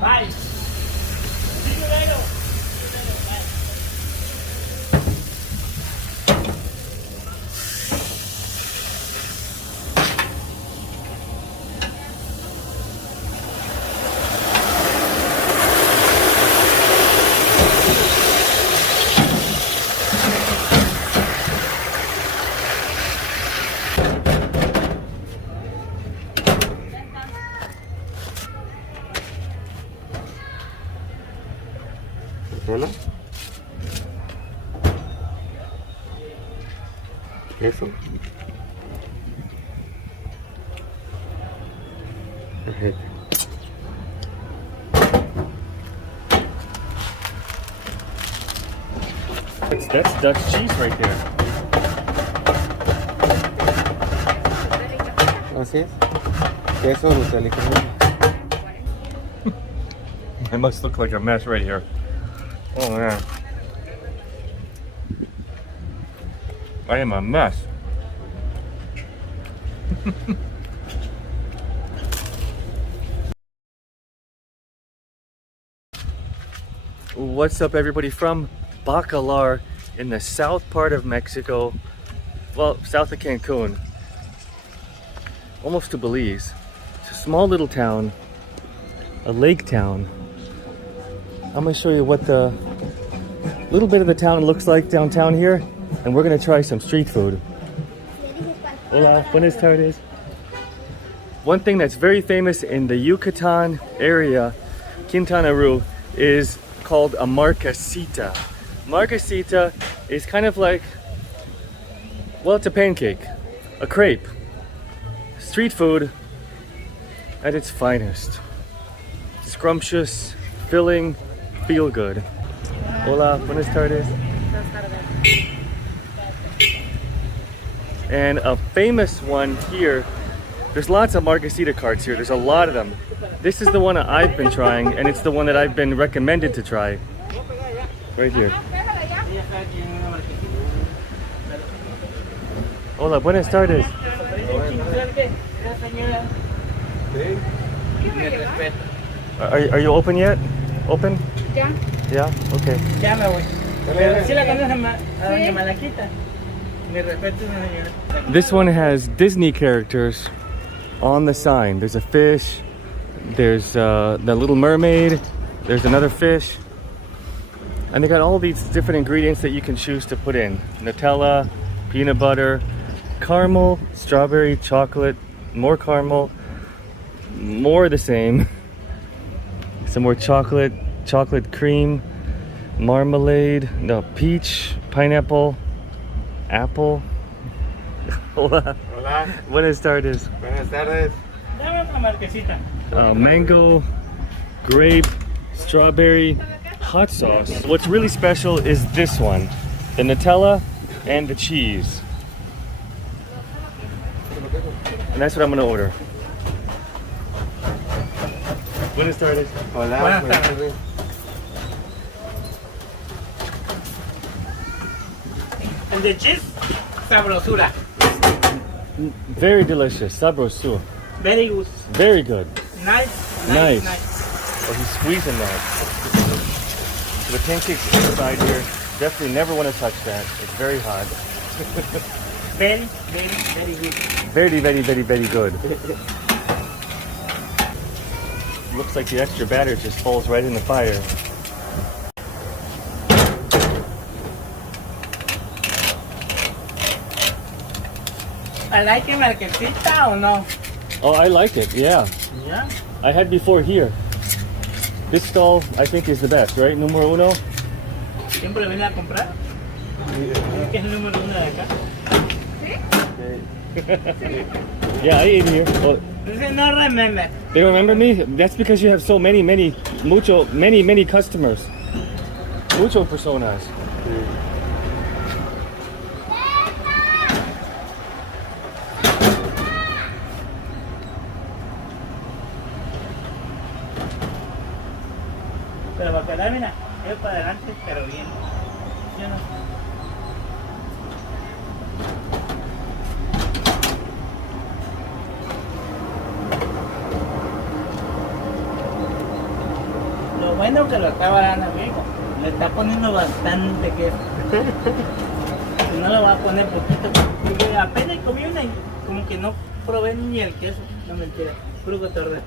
Bye. See you later. Bye. ¿Nutella? ¿Queso? Cajete. That's Dutch cheese right there. Así es. Queso, Nutella y crema. I must look like a mess right here. Oh man. I am a mess. What's up everybody from Bacalar in the south part of Mexico. Well, south of Cancun. Almost to Belize. It's a small little town. A lake town. I'm gonna show you what the little bit of the town looks like downtown here, and we're gonna try some street food. Hola, buenas tardes. One thing that's very famous in the Yuchatan area, Quintana Roo, is called a Marquesita. Marquesita is kind of like, well, it's a pancake, a crepe. Street food at its finest. Scrumptious, filling, feel good. Hola, buenas tardes. And a famous one here, there's lots of Marquesita carts here, there's a lot of them. This is the one that I've been trying, and it's the one that I've been recommended to try. Right here. Hola, buenas tardes. Are you open yet? Open? Ya. Yeah? Okay. Ya me voy. Pero sí la conoces a doña Malaquita. Mi respeto, señora. This one has Disney characters on the sign. There's a fish, there's the Little Mermaid, there's another fish. And they got all these different ingredients that you can choose to put in. Nutella, peanut butter, caramel, strawberry, chocolate, more caramel, more of the same. Some more chocolate, chocolate cream, marmalade, no, peach, pineapple, apple. Hola. Hola. Buenas tardes. Buenas tardes. Dame una Marquesita. Mango, grape, strawberry, hot sauce. What's really special is this one, the Nutella and the cheese. And that's what I'm gonna order. Buenas tardes. Hola. Buenas Buenas tardes. tardes. And the cheese, sabrosura. Very delicious, sabroso. Very good. Very good. Nice. Nice. Nice. Oh, he's squeezing that. The pancake's inside here. Definitely never want to touch that. It's very hot. Very, very, very good. Very, very, very, very good. Looks like the extra batter just falls right in the fire. I like it, Marquesita or no? Oh, I like it, yeah. Yeah. I had before here. This stall, I think, is the best, right? Numero uno? ¿Siempre viene a comprar? ¿Qué es el número uno de acá? Yeah, I ate here. Oh, Dice no remember. they remember me? That's because you have so many customers. Mucho personas. Pero Bacalar, mira, es para adelante, pero bien. ¿Sí o no? bueno que lo estaba dando bien. Le está poniendo bastante queso. Si no lo va a poner poquito, porque apenas comí una y como que no probé ni el queso. No, mentira, puro cotorreo.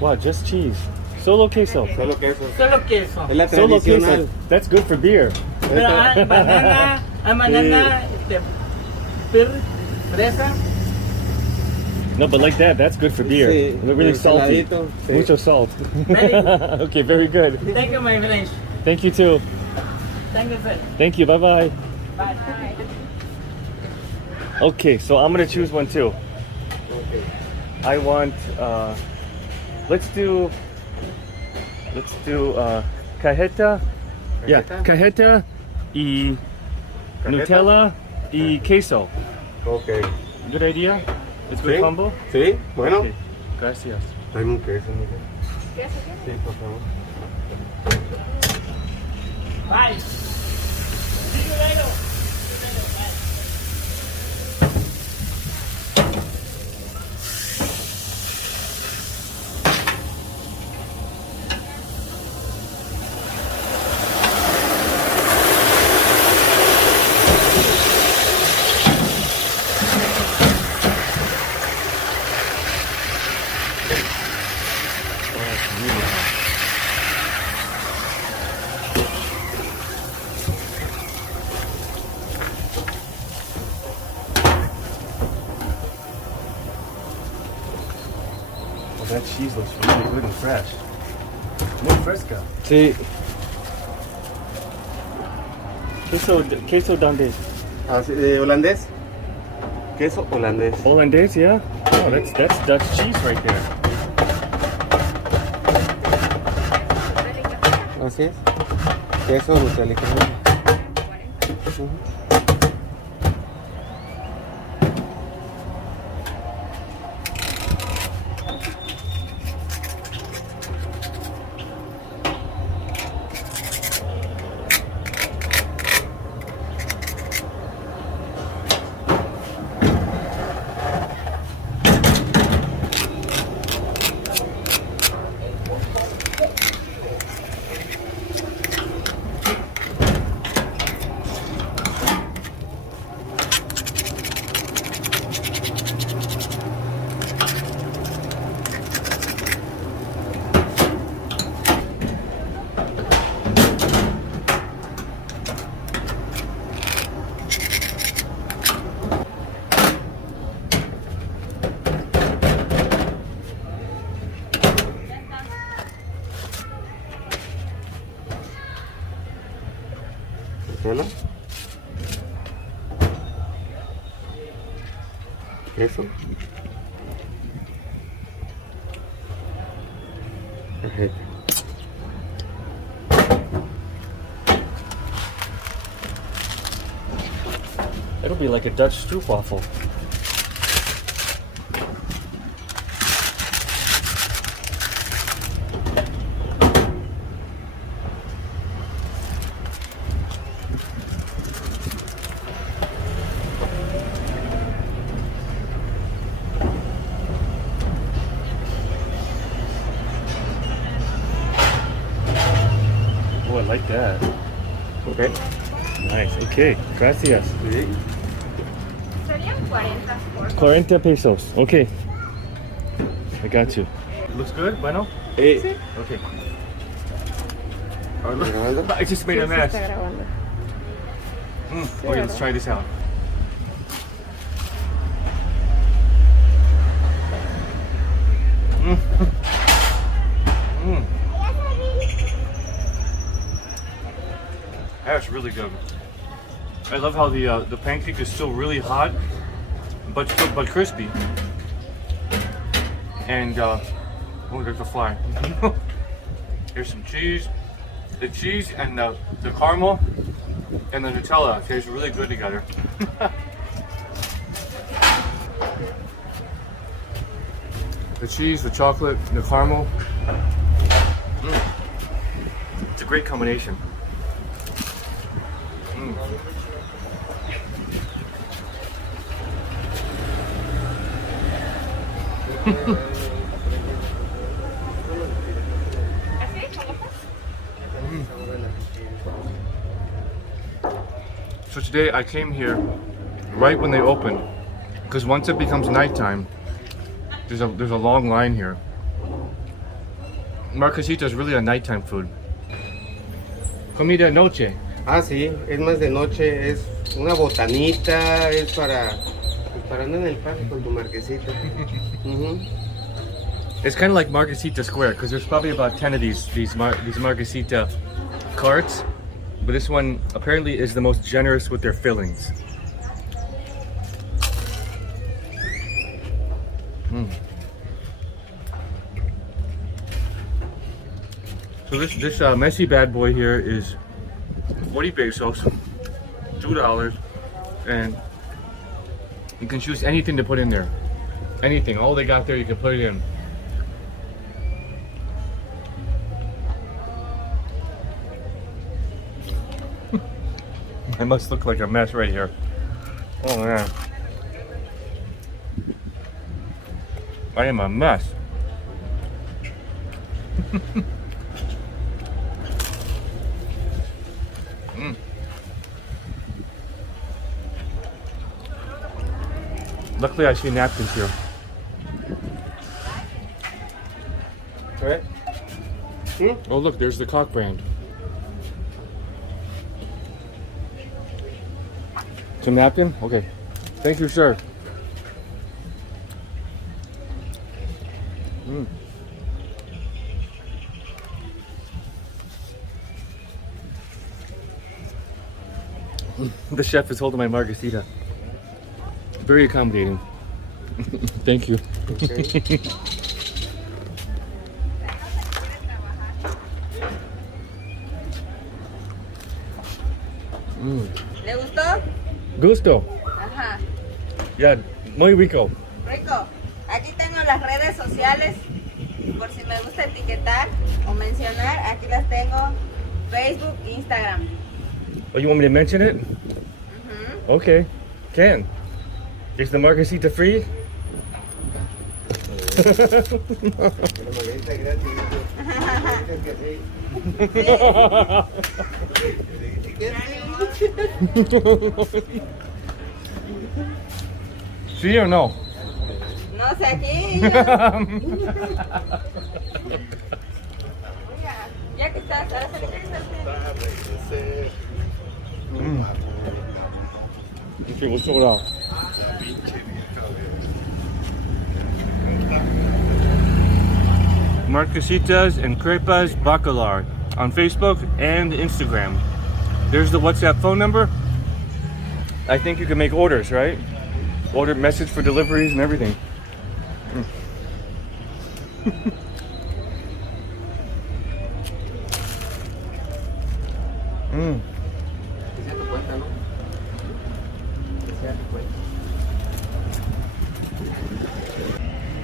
Wow, just cheese. Solo queso. Solo queso. Solo queso. Es la Solo tradicional. queso. That's good for beer. Pero hay banana, fresa. No, but like that, that's good for beer. Sí, They're really salty. saladito, sí. Mucho salt. Very good. Okay, very good. Thank you, my friend. Thank you too. Thank you, sir. Thank you. Bye bye. Bye. Okay, so I'm gonna choose one too. Okay. I want. Let's do cajeta. Yeah, cajeta y Cajeta? Nutella y queso. Okay. Good idea. It's good Sí. combo. Sí, bueno. Okay. Gracias. Dame un queso, mija. Sí, por favor. Bye. See you later. Oh, that cheese looks really good and fresh. Muy fresca. Sí. Queso donde? Así, ¿holandés? Queso holandés. Hollandaise, yeah. Oh, that's Dutch cheese right there. Así es. Queso Nutella y crema. Ujú. Nutella. Queso. Cajeta. It'll be like a Dutch stroopwafel. Oh, I like that. Okay. Nice. Okay. Gracias. Sí. Serían 40 por 40 pesos. Okay. I got you. Looks good, bueno? Okay. Grabando. I just made a mess. está grabando. Okay, let's try this out. That's really good. I love how the pancake is still really hot, but crispy. And oh, there's a fly. Here's some cheese. The cheese and the caramel and the Nutella taste really good together. The cheese, the chocolate, the caramel. It's a great combination. ¿Así? ¿Cómo está? So today I came here right when they open, because once it becomes nighttime, there's a long line here. Marquesita is really a nighttime food. Comida noche. Ah, sí, es más de noche, es una botanita, es para andar en el parque con tu marquesita. Ujú. It's kind of like Marquesita Square, because there's probably about 10 of these Marquesita carts, but this one apparently is the most generous with their fillings. So this messy bad boy here is 40 pesos, $2, and you can choose anything to put in there. Anything, all they got there, you can put it in. I must look like a mess right here. Oh man. I am a mess. Luckily I see napkins here. ¿Eh? ¿Sí? Oh look, there's the Cock brand. Some napkin? Okay. Thank you, sir. The chef is holding my marquesita. Very accommodating. Thank you. Okay. ¿Le gustó? Gusto. Ajá, Yeah, muy rico. rico. Aquí tengo las redes sociales, por si me gusta etiquetar o mencionar, aquí las tengo, Facebook, Instagram. Oh, you want me to mention it? Okay, can. Is the marquesita free? La margarita gratis. Sí or no? No sé, aquí. Ya que estás, ahora se le quiere estar. Okay, we'll check it out. Marquesitas and crepes Bacalar on Facebook and Instagram. There's the WhatsApp phone number. I think you can make orders, right? Order message for deliveries and everything.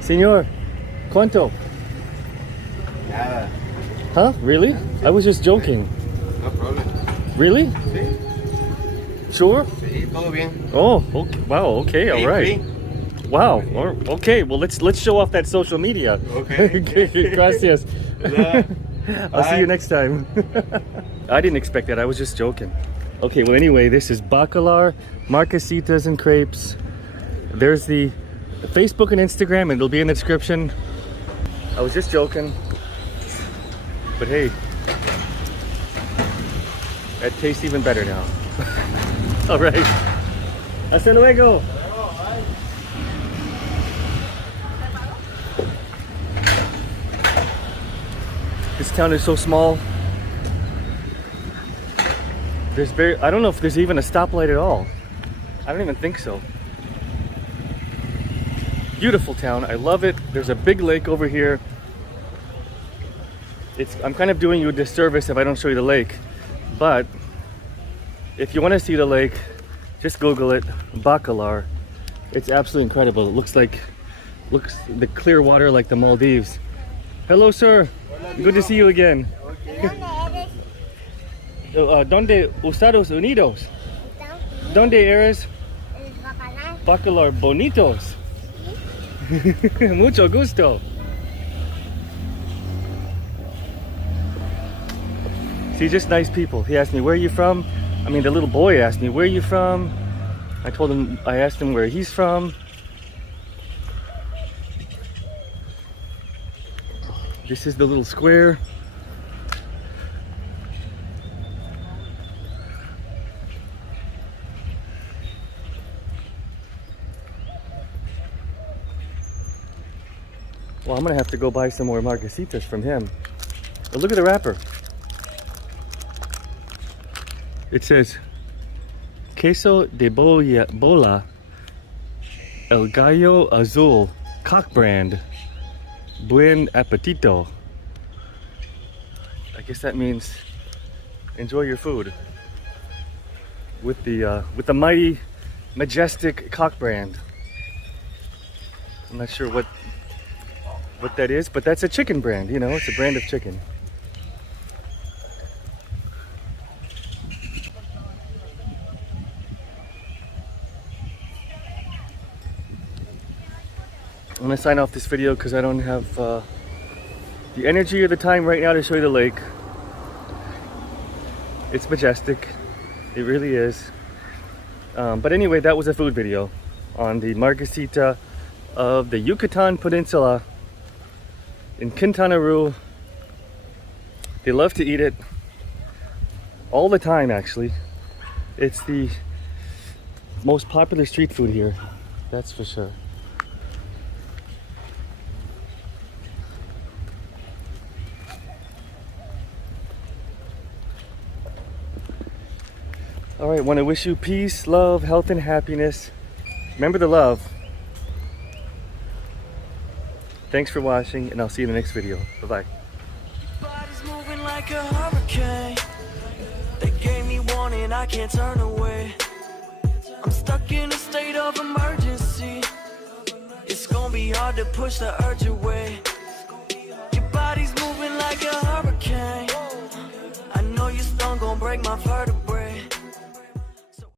Señor, ¿cuánto? Nada. Huh? Really? I was just joking. No problem. Really? Sí, Sure? sí, todo bien. Oh, okay. Wow. Okay. All Free, right. Wow. Okay. Well, let's show off that social media. Okay. Gracias. Yeah. I'll see you Bye. next time. I didn't expect that. I was just joking. Okay. Well, anyway, this is Bacalar, Marquesitas, and crepes. There's the Facebook and Instagram, and it'll be in the description. I was just joking, but hey, that tastes even better now. All right. Hasta luego. This town is so small. I don't know if there's even a stoplight at all. I don't even think so. Beautiful town. I love it. There's a big lake over here. I'm kind of doing you a disservice if I don't show you the lake, but if you want to see the lake, just Google it, Bacalar. It's absolutely incredible. It looks the clear water like the Maldives. Hello, sir. Good to see you again. ¿Dónde Estados Unidos? ¿Dónde eres? Bacalar bonitos. Mucho gusto. See, just nice people. He asked me, where are you from? I mean, the little boy asked me, where are you from? I asked him where he's from. This is the little square. Well, I'm gonna have to go buy some more Marquesitas from him. But look at the wrapper. It says, Queso de bola, El Gallo Azul, Cock Brand, Buen Appetito. I guess that means enjoy your food with the mighty, majestic Cock Brand. I'm not sure what that is, but that's a chicken brand, you know, it's a brand of chicken. I'm gonna sign off this video because I don't have the energy or the time right now to show you the lake. It's majestic, it really is. But anyway, that was a food video on the Marquesita of the Yucatan Peninsula in Quintana Roo. They love to eat it all the time, actually. It's the most popular street food here, that's for sure. All right, want to wish you peace, love, health, and happiness. Remember the love. Thanks for watching, and I'll see you in the next video. Bye-bye. Body's moving like a hurricane. They gave me warning, I can't turn away. I'm stuck in a state of emergency. It's gonna be hard to push the urge away. Your body's moving like a hurricane. I know your stone gonna break my vertebrae.